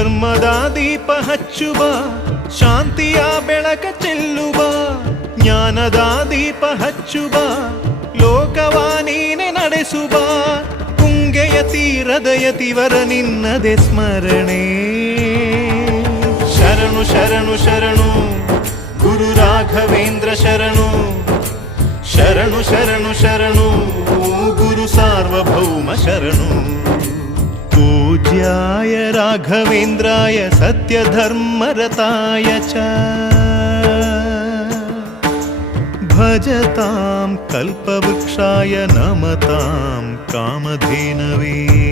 ಧರ್ಮದ ದೀಪ ಹಚ್ಚುವ, ಶಾಂತಿಯ ಬೆಳಕ ಚೆಲ್ಲುವ, ಜ್ಞಾನದ ದೀಪ ಹಚ್ಚುವ, ಲೋಕವ ನೀನೆ ನಡೆಸುವ. ತುಂಗೆಯ ತೀರದ ಯತಿವರ ನಿನ್ನದೆ ಸ್ಮರಣೆ. ಶರಣು ಶರಣು ಶರಣು ಗುರು ರಾಘವೇಂದ್ರ ಶರಣು, ಶರಣು ಶರಣು ಶರಣು ಗುರು ಸಾರ್ವಭೌಮ ಶರಣು. पूज्याय राघवेन्द्राय सत्यधर्मरताय च भजतां कल्पवृक्षाय नमतां कामधेनवे.